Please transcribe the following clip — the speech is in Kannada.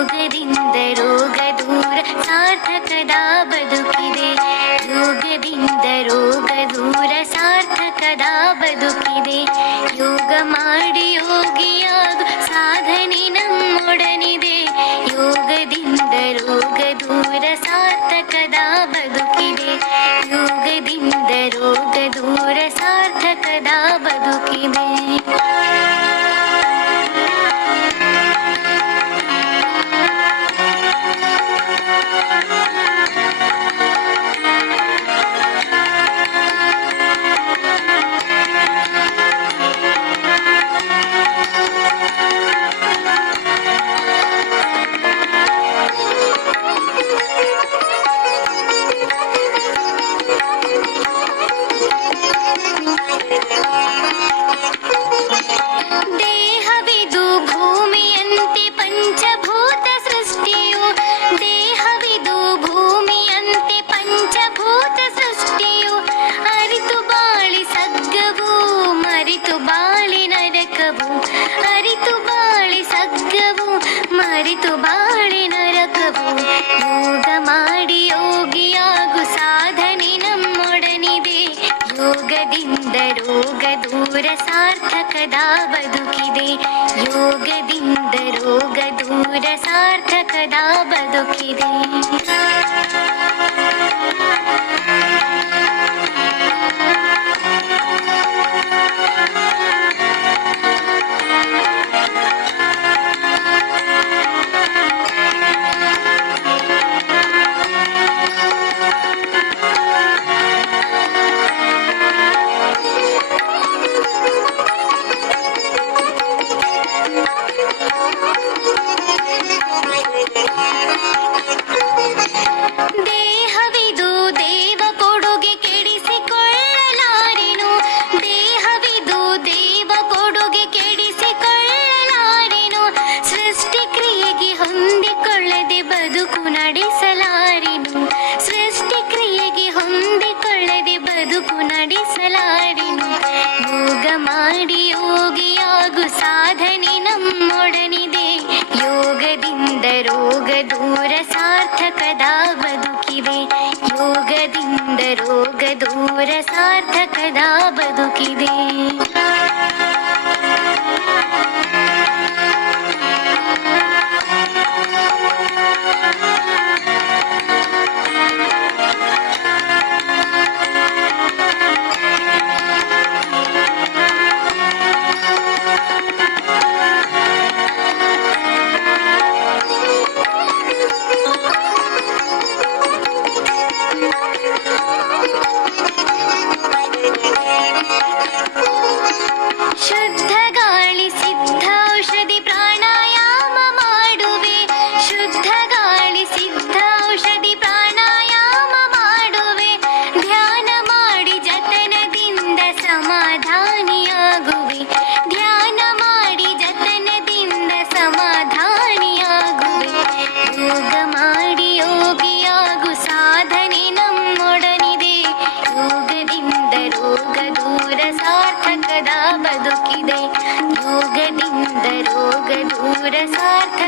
ಯೋಗದಿಂದ ರೋಗ ದೂರ ಸಾರ್ಥಕದ ಬದುಕಿದೆ. ಯೋಗದಿಂದ ರೋಗ ದೂರ ಸಾರ್ಥಕದ ಬದುಕಿದೆ. ಯೋಗ ಮಾಡಿ ಯೋಗಿಯಾಗು ಸಾಧನೆ ನಮ್ಮೊಡನಿದೆ. ಯೋಗದಿಂದ ರೋಗ ದೂರ ಸಾರ್ಥಕದ ಬದುಕಿದೆ. ಯೋಗದಿಂದ ರೋಗ ದೂರ ಸಾರ್ಥಕದ ಬದುಕಿದೆ. ದೇಹವಿದು ಭೂಮಿಯಂತೆ ಪಂಚಭೂತ ಸೃಷ್ಟಿಯು. ದೇಹವಿದು ಭೂಮಿಯಂತೆ ಪಂಚಭೂತ ಸೃಷ್ಟಿಯು. ಅರಿತು ಬಾಳಿ ಸಗ್ಗವು ಮರಿತು ಬಾಳಿ ನರಕವು. ಅರಿತು ಬಾಳಿ ಸಗ್ಗವು ಮರಿತು ಬಾಳಿ ನರಕವು. ಯೋಗ ಮಾಡಿ ಯೋಗಿಯಾಗು ಸಾಧನೆ ನಮ್ಮೊಡನಿದೆ. ಯೋಗದಿಂದ ರೋಗ ದೂರ ಸಾರ್ಥಕದ ಬದುಕಿದೆ. ಯೋಗದಿಂದ ರೋಗ ದೂರ ಸಾರ್ಥಕದ ಬದುಕಿದೆ. ದೇಹವಿದು ದೇವ ಕೊಡುಗೆ ಕೆಡಿಸಿಕೊಳ್ಳಲಾರೆನು. ದೇಹವಿದು ದೇವ ಕೊಡುಗೆ ಕೆಡಿಸಿಕೊಳ್ಳಲಾರೆನು. ಸೃಷ್ಟಿ ಕ್ರಿಯೆಗೆ ಹೊಂದಿಕೊಳ್ಳದೆ ಬದುಕು ನಡೆಸಲಾರೆನು. ಸೃಷ್ಟಿ ಕ್ರಿಯೆಗೆ ಹೊಂದಿಕೊಳ್ಳದೆ ಬದುಕು ನಡೆಸಲಾರೆನು. ಯೋಗ ಮಾಡಿ ಯೋಗಿಯಾಗು ಸಾಧನೆ ನಮ್ಮೊಡನಿದೆ. ಯೋಗದಿಂದ ರೋಗ ದೂರ ಸಾರ್ಥಕದ ಬದುಕಿದೆ. ಯೋಗದಿಂದ ರೋಗ ದೂರ ಸಾರ್ಥಕದ ಬದುಕಿದೆ. ಶುದ್ಧ ಗಾಳಿ ಸಿದ್ಧ ಔಷಧಿ ಪ್ರಾಣಾಯಾಮ ಮಾಡುವೆ. ಶುದ್ಧ ಗಾಳಿ ಸಿದ್ಧ ಔಷಧಿ ಪ್ರಾಣಾಯಾಮ ಮಾಡುವೆ. ಧ್ಯಾನ ಮಾಡಿ ಜತನದಿಂದ ಸಮಾಧಾನಿಯಾಗುವೆ. ಧ್ಯಾನ ಮಾಡಿ ಜತನದಿಂದ ಸಮಾಧಾನಿಯಾಗುವೆ. ಯೋಗ ಮಾಡಿ ಯೋಗಿಯಾಗು ಸಾಧನೆ ನಮ್ಮೊಡನಿದೆ. ಯೋಗದಿಂದ ರೋಗ ದೂರ ಸಾರ್ಥಕದ ಬದುಕಿದೆ. ಯೋಗದಿಂದ ರೋಗ ದೂರ ಸಾರ್ಥಕ